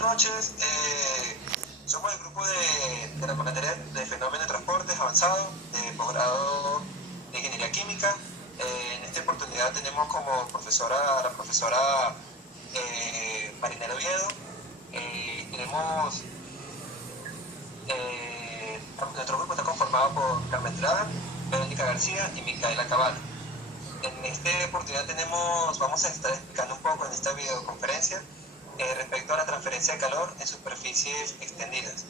noches. Somos el grupo de la materia de fenómeno de transportes avanzado, de posgrado de ingeniería química. En esta oportunidad tenemos como profesora a la profesora Marinela Oviedo. Tenemos nuestro grupo está conformado por Carmen Estrada, Verónica García y Micaela Cabal. En esta oportunidad vamos a estar explicando un poco en esta videoconferencia respecto a la transferencia de calor en superficies extendidas.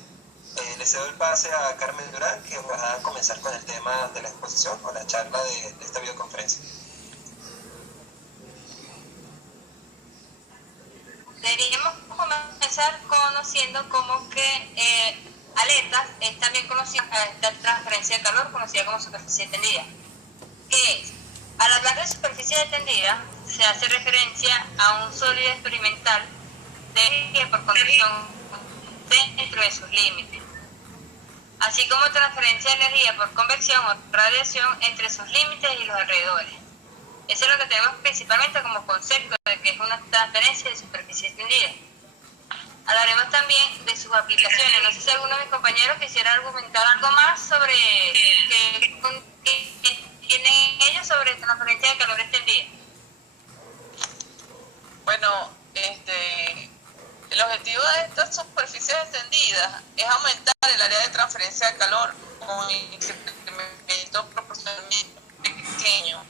Le cedo el pase a Carmen Durán, que va a comenzar con el tema de la exposición o la charla de esta videoconferencia. Deberíamos comenzar conociendo cómo que aletas es también conocida esta transferencia de calor, conocida como superficie extendida. ¿Qué es? Al hablar de superficie extendida, se hace referencia a un sólido experimental de energía por conducción dentro de sus límites, así como transferencia de energía por convección o radiación entre sus límites y los alrededores. Eso es lo que tenemos principalmente como concepto de que es una transferencia de superficie extendida. Hablaremos también de sus aplicaciones. No sé si alguno de mis compañeros quisiera argumentar algo más sobre qué tienen ellos sobre transferencia de calor extendida. Bueno, el objetivo de estas superficies extendidas es aumentar el área de transferencia de calor con un incremento proporcionalmente pequeño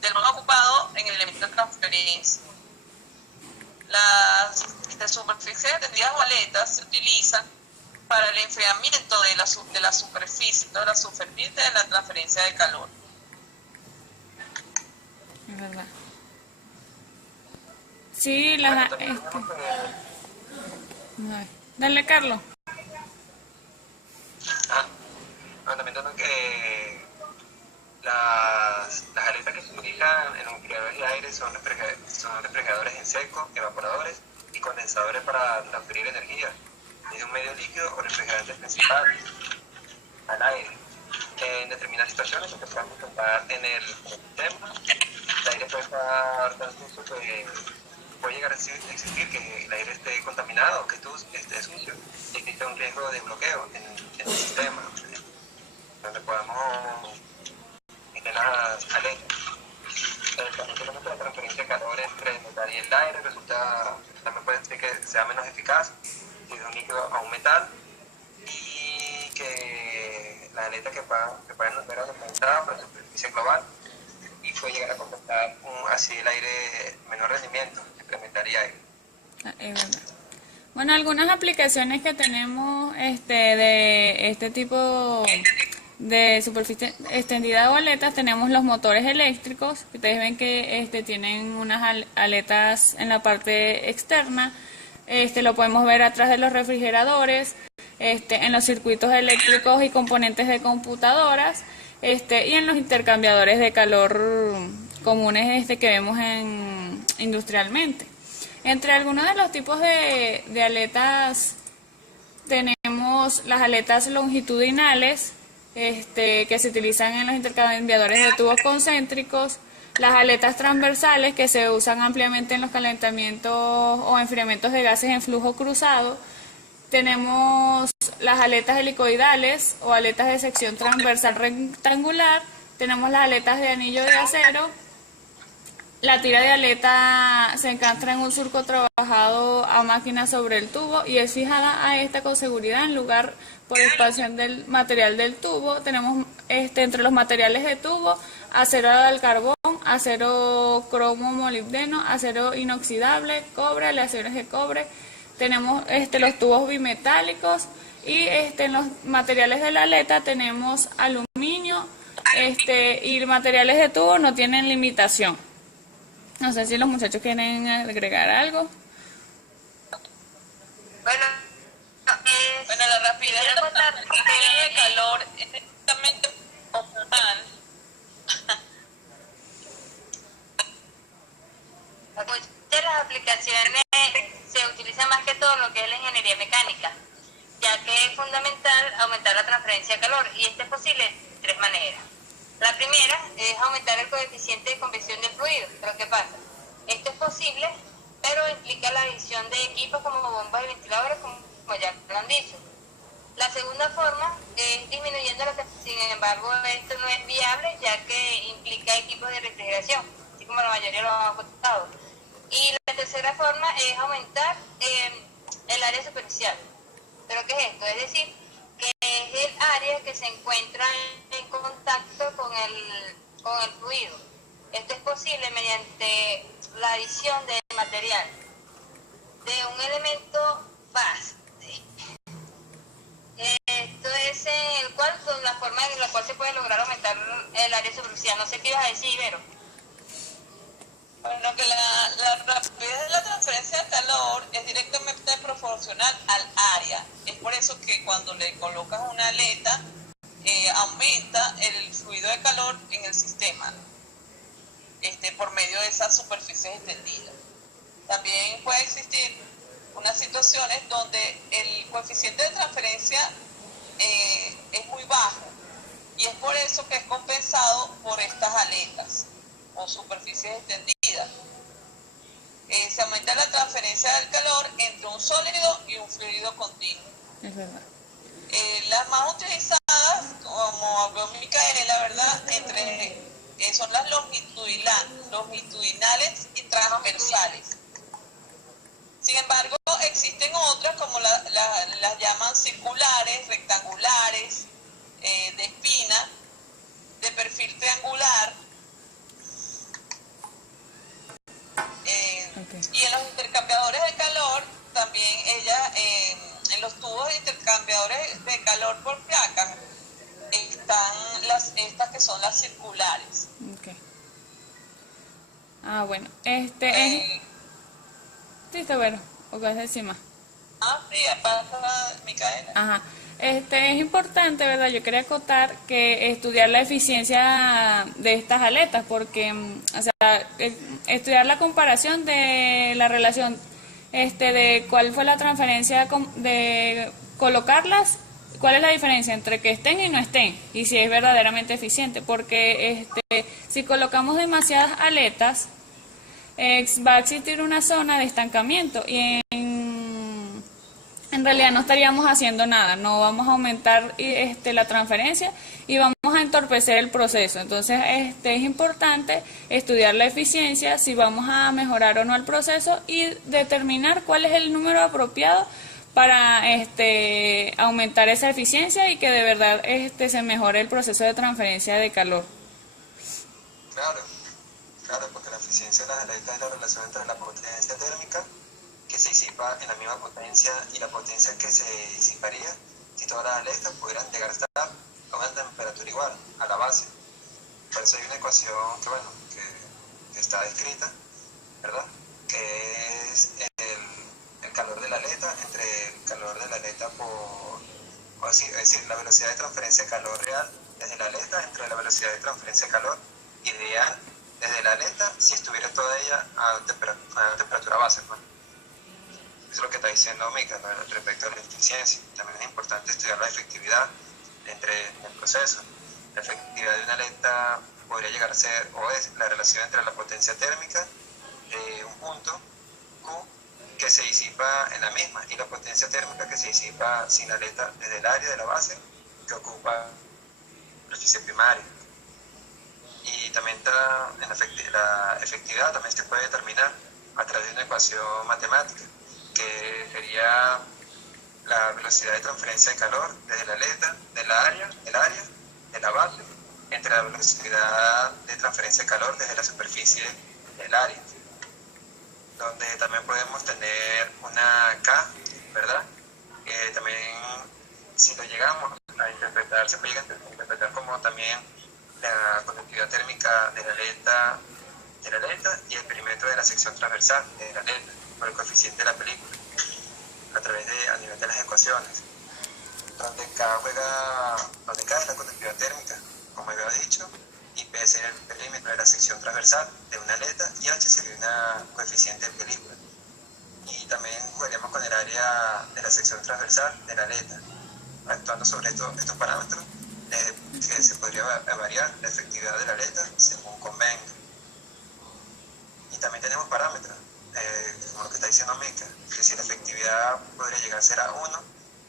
del más ocupado en el elemento de transferencia. Las superficies extendidas o aletas se utilizan para el enfriamiento de la superficie de la transferencia de calor. Es verdad. Sí, dale, Carlos. También tengo que las aletas que se utilizan en los enfriadores de aire son refrigeradores en seco, evaporadores y condensadores para transferir energía desde un medio líquido o refrigerante principal al aire. En determinadas situaciones, lo que podemos encontrar en el sistema, el aire puede estar tan sucio que puede llegar a existir que el aire esté contaminado, que esté sucio, y existe un riesgo de bloqueo en el sistema, donde podemos tener las aletas. También tenemos la transferencia de calor entre el metal y el aire, también puede ser que sea menos eficaz si es un líquido a un metal, y que las aletas que pueden ver aumentadas por la superficie global y puede llegar a compensar así el aire menor rendimiento, incrementaría aire. Es verdad. Bueno, algunas aplicaciones que tenemos de este tipo de superficie extendida o aletas, tenemos los motores eléctricos, que ustedes ven que tienen unas aletas en la parte externa. Lo podemos ver atrás de los refrigeradores, en los circuitos eléctricos y componentes de computadoras, y en los intercambiadores de calor comunes que vemos industrialmente. Entre algunos de los tipos de aletas tenemos las aletas longitudinales, que se utilizan en los intercambiadores de tubos concéntricos, las aletas transversales, que se usan ampliamente en los calentamientos o enfriamientos de gases en flujo cruzado. Tenemos las aletas helicoidales o aletas de sección transversal rectangular. Tenemos las aletas de anillo de acero. La tira de aleta se encuentra en un surco trabajado a máquina sobre el tubo y es fijada a esta con seguridad en lugar por expansión del material del tubo. Tenemos entre los materiales de tubo: acero al carbón, acero cromo molibdeno, acero inoxidable, cobre, aleaciones de cobre. Tenemos los tubos bimetálicos y en los materiales de la aleta tenemos aluminio, y materiales de tubo no tienen limitación. No sé si los muchachos quieren agregar algo. Bueno, la rapidez de la transferencia de calor es exactamente proporcional. Muchas de las aplicaciones se utiliza más que todo lo que es la ingeniería mecánica, ya que es fundamental aumentar la transferencia de calor, y esto es posible de tres maneras. La primera es aumentar el coeficiente de convección del fluido. Pero ¿qué pasa? Esto es posible pero implica la adición de equipos como bombas y ventiladores, como ya lo han dicho. La segunda forma es disminuyendo la temperatura, sin embargo esto no es viable ya que implica equipos de refrigeración, así como la mayoría lo han contado. Y la tercera forma es aumentar el área superficial. ¿Pero qué es esto? Es decir, que es el área que se encuentra en contacto con el fluido. Esto es posible mediante la adición de material de un elemento base. Esto es la forma en la cual se puede lograr aumentar el área superficial. No sé qué ibas a decir, Ibero. Bueno, que la rapidez de la transferencia de calor es directamente proporcional al área. Es por eso que cuando le colocas una aleta, aumenta el fluido de calor en el sistema, por medio de esas superficies extendidas. También puede existir unas situaciones donde el coeficiente de transferencia es muy bajo, y es por eso que es compensado por estas aletas o superficies extendidas. Se aumenta la transferencia del calor entre un sólido y un fluido continuo. Es verdad. Las más utilizadas, como habló Micaela, ¿verdad? Son las longitudinales y transversales. Sin embargo, existen otras como las llaman circulares, rectangulares, de espina, de perfil triangular. Okay. Y en los intercambiadores de calor, también en los tubos de intercambiadores de calor por placas, están estas que son las circulares. Okay. Ah, bueno. Listo, bueno, ¿o qué vas a decir más? Sí, pasa, Micaela. Ajá. Es importante, ¿verdad? Yo quería acotar que estudiar la eficiencia de estas aletas, porque, o sea, estudiar la comparación de la relación, de cuál fue la transferencia de colocarlas, cuál es la diferencia entre que estén y no estén, y si es verdaderamente eficiente, porque si colocamos demasiadas aletas, va a existir una zona de estancamiento y en realidad no estaríamos haciendo nada, no vamos a aumentar la transferencia y vamos a entorpecer el proceso. Entonces es importante estudiar la eficiencia, si vamos a mejorar o no el proceso y determinar cuál es el número apropiado para aumentar esa eficiencia y que de verdad se mejore el proceso de transferencia de calor. Claro, porque la eficiencia de las aletas es la relación entre la potencia térmica que se disipa en la misma potencia y la potencia que se disiparía si todas las aletas pudieran llegar a estar a una temperatura igual a la base. Por eso hay una ecuación que está descrita, ¿verdad? Que es el calor de la aleta entre el calor de la aleta es decir, la velocidad de transferencia de calor real desde la aleta entre la velocidad de transferencia de calor ideal desde la aleta si estuviera toda ella a temperatura base, pues. Eso es lo que está diciendo Mica, ¿no? Respecto a la eficiencia. También es importante estudiar la efectividad entre el proceso. La efectividad de una aleta podría llegar a ser, o es, la relación entre la potencia térmica de un punto Q que se disipa en la misma y la potencia térmica que se disipa sin la aleta desde el área de la base que ocupa la superficie primaria. Y también la efectividad también se puede determinar a través de una ecuación matemática, que sería la velocidad de transferencia de calor desde la aleta, del área, de la base, entre la velocidad de transferencia de calor desde la superficie del área, donde también podemos tener una K, ¿verdad? Que también, si lo llegamos a interpretar, se puede interpretar como también la conductividad térmica de la aleta y el perímetro de la sección transversal de la aleta, por el coeficiente de la película, a nivel de las ecuaciones, donde K es la conductividad térmica, como había dicho, y P sería el perímetro de la sección transversal de una aleta y H sería una coeficiente de película. Y también jugaríamos con el área de la sección transversal de la aleta, actuando sobre estos parámetros que se podría variar la efectividad de la aleta según convenga. Y también tenemos parámetros como lo que está diciendo Mica, que si la efectividad podría llegar a ser a 1,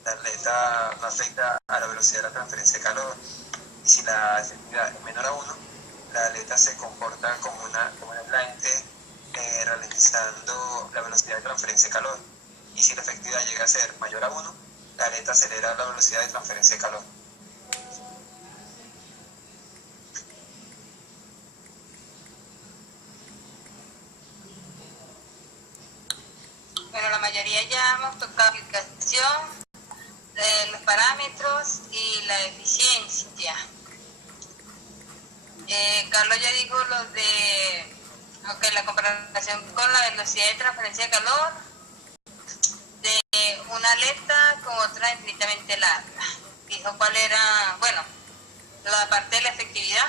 la atleta no afecta a la velocidad de la transferencia de calor. Y si la efectividad es menor a 1, la atleta se comporta como un atlante ralentizando la velocidad de transferencia de calor. Y si la efectividad llega a ser mayor a 1, la atleta acelera la velocidad de transferencia de calor. Bueno, la mayoría ya hemos tocado aplicación, los parámetros y la eficiencia. Carlos ya dijo lo de la comparación con la velocidad de transferencia de calor de una aleta con otra infinitamente larga. Dijo cuál era, bueno, la parte de la efectividad.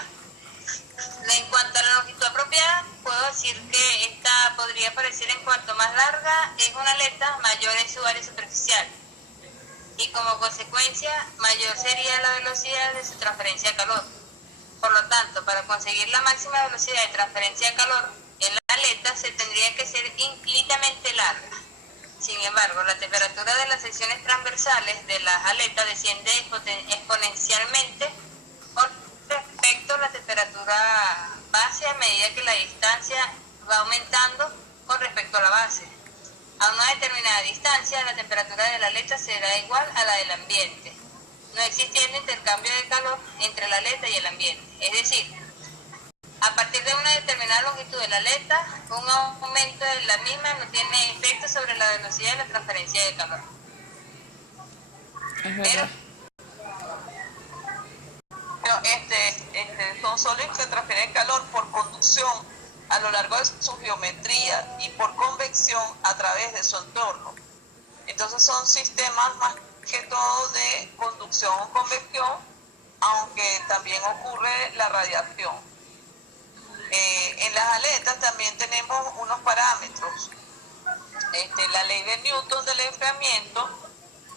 En cuanto a la longitud apropiada, puedo decir que esta podría aparecer en cuanto más larga es una aleta, mayor es su área superficial. Y como consecuencia, mayor sería la velocidad de su transferencia de calor. Por lo tanto, para conseguir la máxima velocidad de transferencia de calor en la aleta se tendría que ser infinitamente larga. Sin embargo, la temperatura de las secciones transversales de las aletas desciende exponencialmente con respecto a la temperatura base a medida que la distancia va aumentando con respecto a la base. A una determinada distancia, la temperatura de la aleta será igual a la del ambiente, no existiendo intercambio de calor entre la aleta y el ambiente. Es decir, a partir de una determinada longitud de la aleta, un aumento de la misma no tiene efecto sobre la velocidad de la transferencia de calor. Pero son sólidos que transfieren calor por conducción a lo largo de su geometría y por convección a través de su entorno. Entonces son sistemas más que todo de conducción o convección, aunque también ocurre la radiación. En las aletas también tenemos unos parámetros. La ley de Newton del enfriamiento,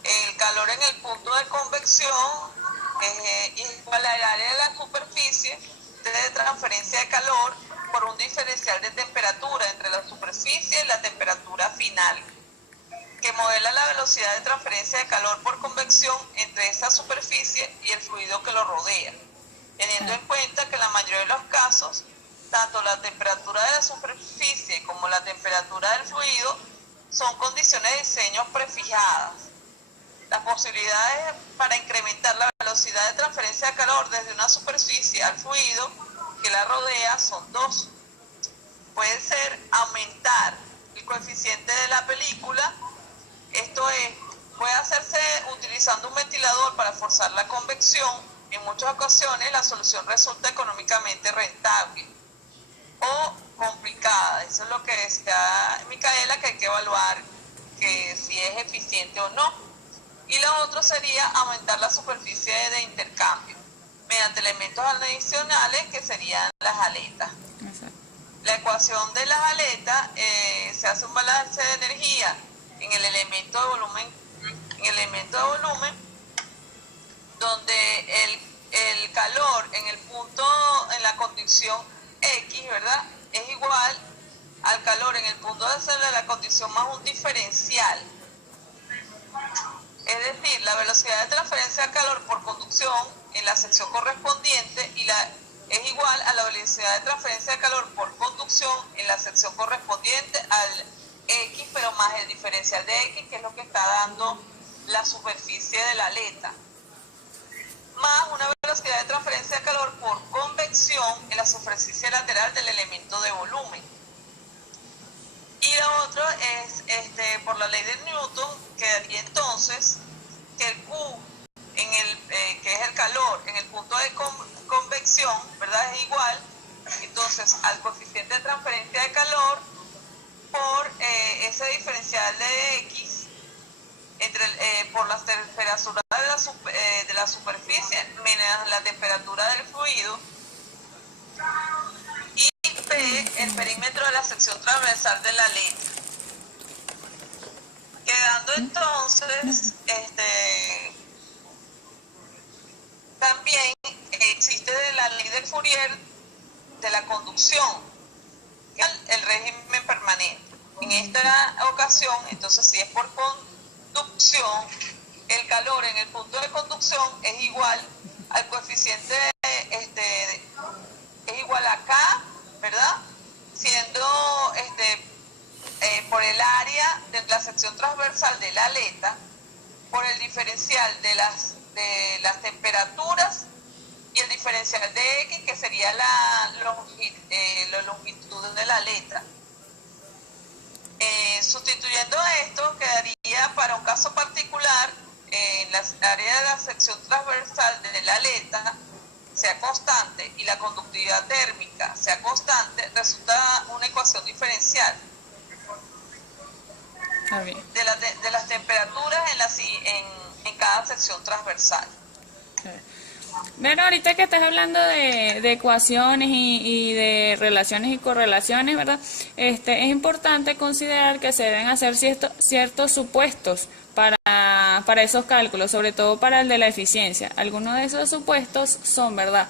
el calor en el punto de convección es igual al área de la superficie de transferencia de calor por un diferencial de temperatura entre la superficie y la temperatura final, que modela la velocidad de transferencia de calor por convección entre esa superficie y el fluido que lo rodea, teniendo en cuenta que en la mayoría de los casos, tanto la temperatura de la superficie como la temperatura del fluido son condiciones de diseño prefijadas. Las posibilidades para incrementar la velocidad de transferencia de calor desde una superficie al fluido que la rodea son dos. Puede ser aumentar el coeficiente de la película, esto es, puede hacerse utilizando un ventilador para forzar la convección. En muchas ocasiones la solución resulta económicamente rentable o complicada. Eso es lo que decía Micaela, que hay que evaluar que si es eficiente o no. Y lo otro sería aumentar la superficie de intercambio mediante elementos adicionales que serían las aletas. Exacto. La ecuación de las aletas se hace un balance de energía en el elemento de volumen, donde el calor en el punto, en la condición X, ¿verdad?, es igual al calor en el punto de la condición más un diferencial. Es decir, la velocidad de transferencia de calor por conducción en la sección correspondiente es igual a la velocidad de transferencia de calor por conducción en la sección correspondiente al X, pero más el diferencial de X, que es lo que está dando la superficie de la aleta, más una velocidad de transferencia de calor por convección en la superficie lateral del elemento de volumen. Y lo otro es, por la ley de Newton, quedaría entonces que el Q, que es el calor, en el punto de convección, ¿verdad?, es igual, entonces, al coeficiente de transferencia de calor por ese diferencial de X, por la temperatura de la superficie menos la temperatura del fluido, y P, el perímetro de la sección transversal de la aleta. Quedando entonces, también existe la ley de Fourier de la conducción, el régimen permanente. En esta ocasión, entonces si es por conducción, el calor en el punto de conducción es igual al coeficiente, es igual a K, ¿verdad? Siendo por el área de la sección transversal de la aleta, por el diferencial de las temperaturas y el diferencial de X, que sería la longitud de la aleta. Sustituyendo esto, quedaría para un caso particular, en la área de la sección transversal de la aleta sea constante y la conductividad térmica sea constante, resulta una ecuación diferencial de las temperaturas en cada sección transversal. Bueno, ahorita que estás hablando de ecuaciones y de relaciones y correlaciones, ¿verdad? Es importante considerar que se deben hacer ciertos supuestos para esos cálculos, sobre todo para el de la eficiencia. Algunos de esos supuestos son, ¿verdad?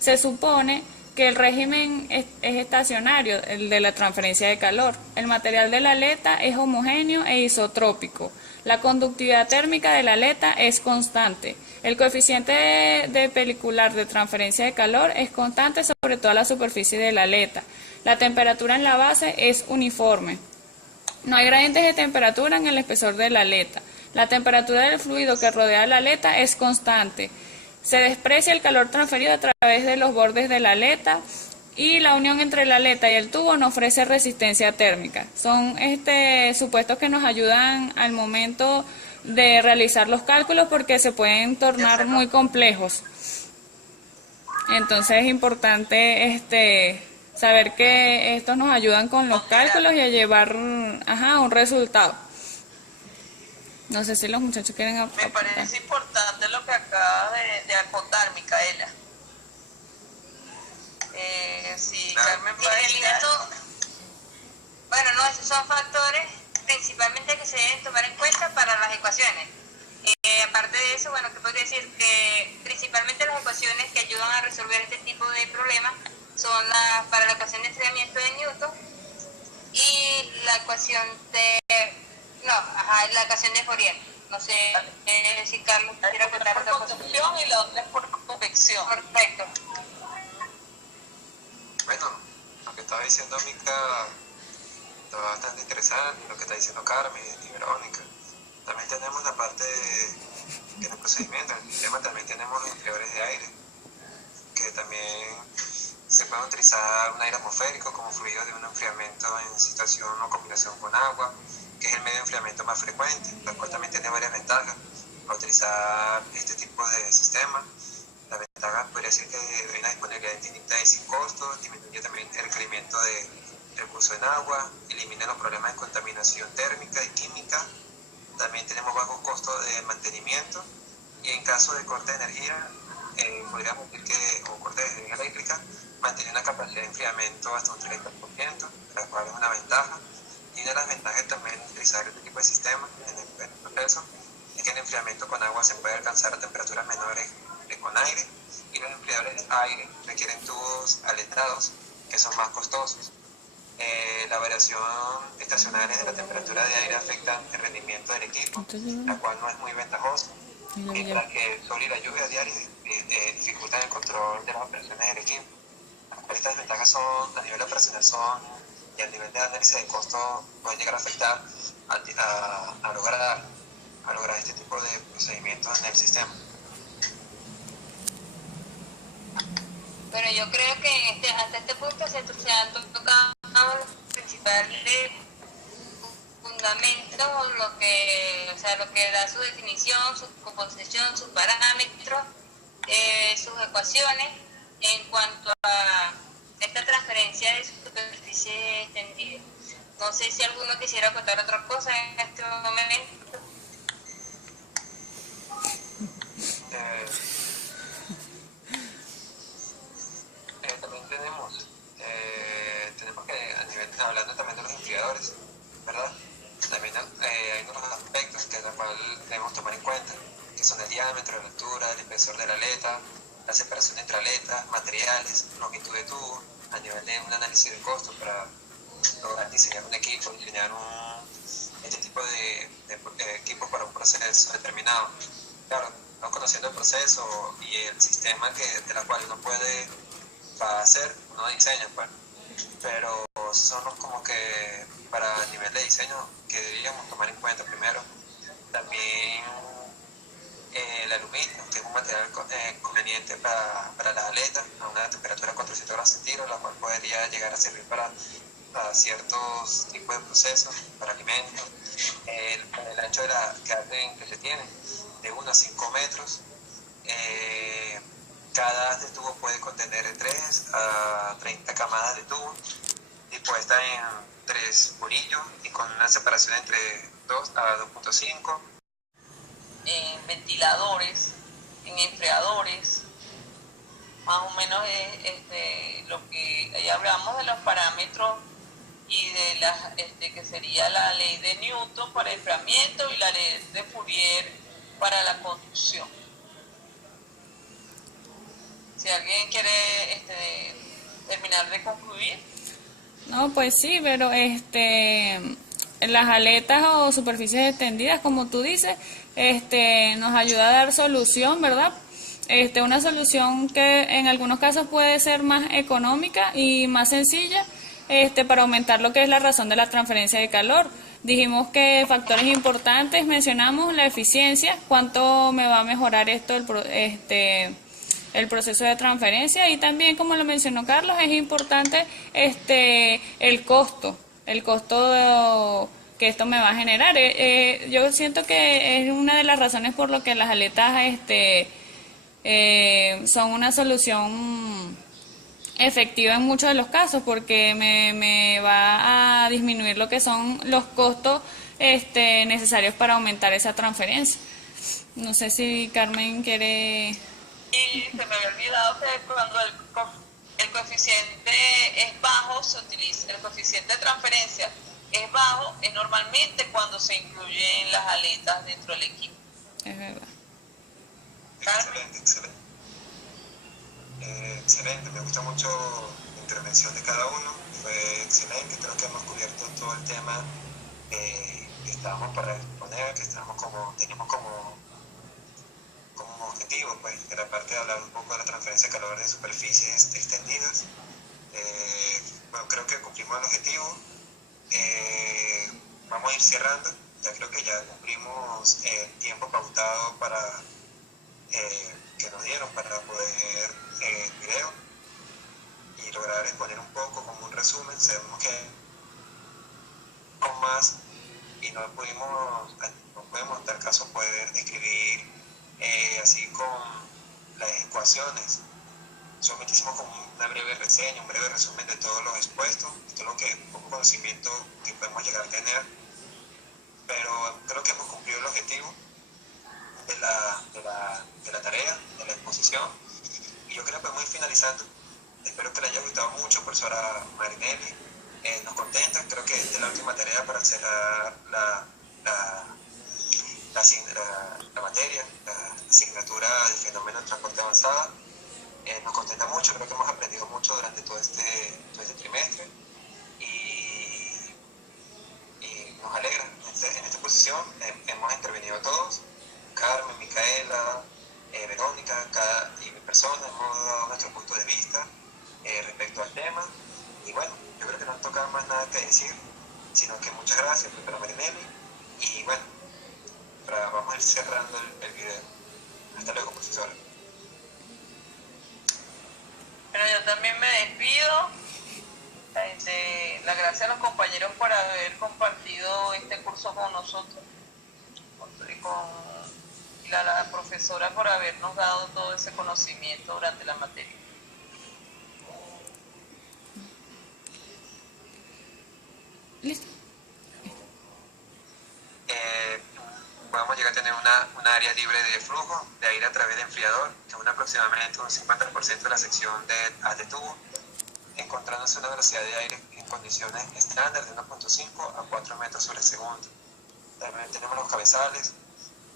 Se supone que el régimen es estacionario, el de la transferencia de calor. El material de la aleta es homogéneo e isotrópico. La conductividad térmica de la aleta es constante. El coeficiente de pelicular de transferencia de calor es constante sobre toda la superficie de la aleta. La temperatura en la base es uniforme. No hay gradientes de temperatura en el espesor de la aleta. La temperatura del fluido que rodea la aleta es constante. Se desprecia el calor transferido a través de los bordes de la aleta y la unión entre la aleta y el tubo no ofrece resistencia térmica. Son supuestos que nos ayudan al momento de realizar los cálculos porque se pueden tornar muy complejos. Entonces es importante saber que estos nos ayudan con los cálculos y a llevar un resultado. No sé si los muchachos quieren aportar. Me parece importante lo que acabas de acotar, Micaela. Sí, Carmen va a decir. Bueno, no, esos son factores principalmente que se deben tomar en cuenta para las ecuaciones. Aparte de eso, bueno, que puedo decir que principalmente las ecuaciones que ayudan a resolver este tipo de problemas son para la ecuación de enfriamiento de Newton y la ecuación la ecuación de Fourier. No sé si Carlos quiere contar otra cosa. Por conducción y la otra es por convección. Perfecto. Bueno, lo que estaba diciendo Mica está bastante interesante, lo que está diciendo Carmen y Verónica. También tenemos la parte que en el procedimiento, en el sistema también tenemos los enfriadores de aire, que también se puede utilizar un aire atmosférico como fluido de un enfriamiento en situación o combinación con agua, que es el medio de enfriamiento más frecuente, la cual también tiene varias ventajas para utilizar este tipo de sistema. La ventaja podría ser que hay una disponibilidad infinita y sin costo, disminuye también el requerimiento de recursos en agua, elimina los problemas de contaminación térmica y química. También tenemos bajos costos de mantenimiento y en caso de corte de energía, podríamos decir o corte de energía eléctrica, mantiene una capacidad de enfriamiento hasta un 30%, la cual es una ventaja. Y una de las ventajas también de utilizar este tipo de sistemas en el proceso es que el enfriamiento con agua se puede alcanzar a temperaturas menores que con aire, y los enfriadores de aire requieren tubos aletados que son más costosos. La variación estacional de la temperatura de aire afecta el rendimiento del equipo, la cual no es muy ventajosa, mientras que el sol y la lluvia diaria dificultan el control de las operaciones del equipo. Estas ventajas son, a nivel operacional y a nivel de análisis de costo pueden llegar a afectar a lograr este tipo de procedimientos en el sistema. Pero yo creo que hasta este punto se han tocado los principales fundamentos, lo que da su definición, su composición, sus parámetros, sus ecuaciones en cuanto a esta transferencia de superficie extendida. No sé si alguno quisiera contar otra cosa en este momento. También tenemos que, hablando también de los enfriadores, ¿verdad? También hay unos aspectos que los cuales debemos tomar en cuenta, que son el diámetro, la altura, el espesor de la aleta, la separación entre aletas, materiales, longitud de tubo, a nivel de un análisis de costo para lograr diseñar un equipo, diseñar este tipo de equipos para un proceso determinado. Claro, no conociendo el proceso y el sistema de la cual uno puede hacer, uno diseña, pues, pero son los como que para el nivel de diseño que deberíamos tomar en cuenta primero. También el aluminio, que es un material conveniente para las aletas a una temperatura de 400 grados centígrados, la cual podría llegar a servir para ciertos tipos de procesos, para alimentos. El ancho que se tiene, de 1 a 5 metros. Cada haz de tubo puede contener de 3 a 30 camadas de tubo, dispuesta en 3 bolillos y con una separación entre 2 a 2.5. En ventiladores, en enfriadores, más o menos es lo que ahí hablamos de los parámetros y de que sería la ley de Newton para el enfriamiento y la ley de Fourier para la conducción. Si alguien quiere terminar de concluir. No, pues sí, pero las aletas o superficies extendidas, como tú dices, nos ayuda a dar solución, ¿verdad? Una solución que en algunos casos puede ser más económica y más sencilla, para aumentar lo que es la razón de la transferencia de calor. Dijimos que factores importantes, mencionamos la eficiencia, cuánto me va a mejorar esto, el proceso de transferencia, y también, como lo mencionó Carlos, es importante el costo que esto me va a generar. Yo siento que es una de las razones por lo que las aletas son una solución efectiva en muchos de los casos, porque me va a disminuir lo que son los costos necesarios para aumentar esa transferencia. No sé si Carmen quiere... Y se me había olvidado que cuando el coeficiente es bajo, se utiliza el coeficiente de transferencia es bajo, es normalmente cuando se incluyen las aletas dentro del equipo. Es verdad. Excelente. Excelente, me gusta mucho la intervención de cada uno, fue excelente, creo que hemos cubierto todo el tema que estábamos para exponer, que teníamos como objetivo, pues, de la parte de hablar un poco de la transferencia de calor de superficies extendidas. Bueno, creo que cumplimos el objetivo. Vamos a ir cerrando, ya creo que ya cumplimos el tiempo pautado que nos dieron para poder el video y lograr exponer un poco como un resumen. Sabemos que con más y no podemos en tal caso poder describir así con las ecuaciones. Solamente hicimos como una breve reseña, un breve resumen de todos los expuestos, de todo lo que poco conocimiento que podemos llegar a tener, pero creo que hemos cumplido el objetivo de la tarea, de la exposición, y yo creo que podemos ir finalizando. Espero que le haya gustado mucho, profesora Marinelli. Nos contenta, creo que es la última tarea para cerrar la materia, la asignatura de fenómeno de transporte avanzada. Nos contenta mucho, creo que hemos aprendido mucho durante todo este trimestre y nos alegra. En esta exposición hemos intervenido todos, Carmen, Micaela, Verónica y mi persona, hemos dado nuestro punto de vista respecto al tema, y bueno, yo creo que no nos toca más nada que decir, sino que muchas gracias, profesora Marinelli, y bueno, vamos a ir cerrando el video. Hasta luego, profesora. Bueno, yo también me despido. Las gracias a los compañeros por haber compartido este curso con nosotros y la profesora por habernos dado todo ese conocimiento durante la materia. Listo. Podemos llegar a tener una área libre de flujo de aire a través de enfriador, que es aproximadamente un 50% de la sección de haz de tubo, encontrándose una velocidad de aire en condiciones estándar de 1.5 a 4 metros sobre segundo. También tenemos los cabezales,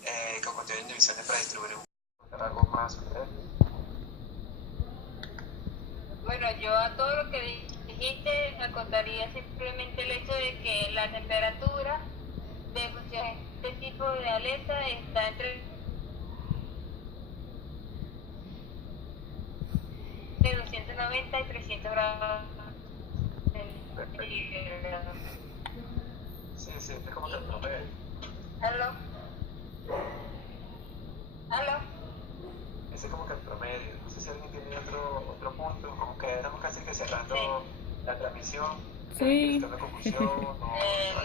que contienen divisiones para distribuir algo más. Bueno, yo a todo lo que dijiste, acotaría simplemente el hecho de que la temperatura de función de este tipo de aleta está entre 290 y 300 grados centígrados. Sí, sí, es como que el promedio. ¿Aló? ¿Aló? Ese es como que el promedio. No sé si alguien tiene otro punto, como que estamos casi que cerrando la transmisión, Sí. la conclusión o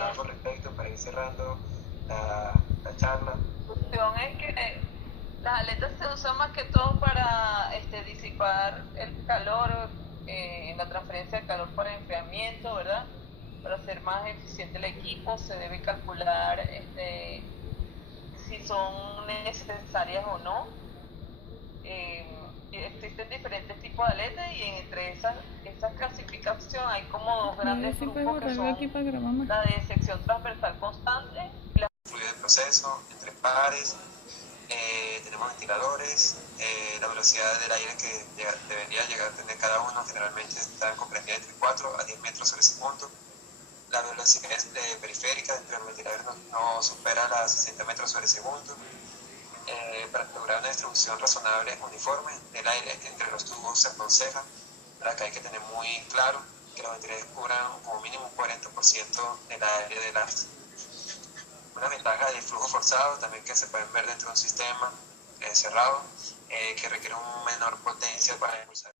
algo al respecto para ir cerrando la charla. La cuestión es que las aletas se usan más que todo para disipar el calor, la transferencia de calor para enfriamiento, ¿verdad? Para hacer más eficiente el equipo se debe calcular si son necesarias o no. Existen diferentes tipos de aletas y entre esas clasificaciones hay como dos grandes grupos que son la de sección transversal constante y la Fluido de proceso, entre pares, tenemos ventiladores, la velocidad del aire que debería llegar a tener cada uno generalmente está comprendida entre 4 a 10 metros sobre segundo. La velocidad periférica entre los ventiladores no supera las 60 metros sobre segundo. Para lograr una distribución razonable uniforme del aire entre los tubos se aconseja, para que hay que tener muy claro que los ventiladores cubran como mínimo un 40% del aire del arte. Una ventaja del flujo forzado también que se pueden ver dentro de un sistema cerrado que requiere una menor potencia para impulsar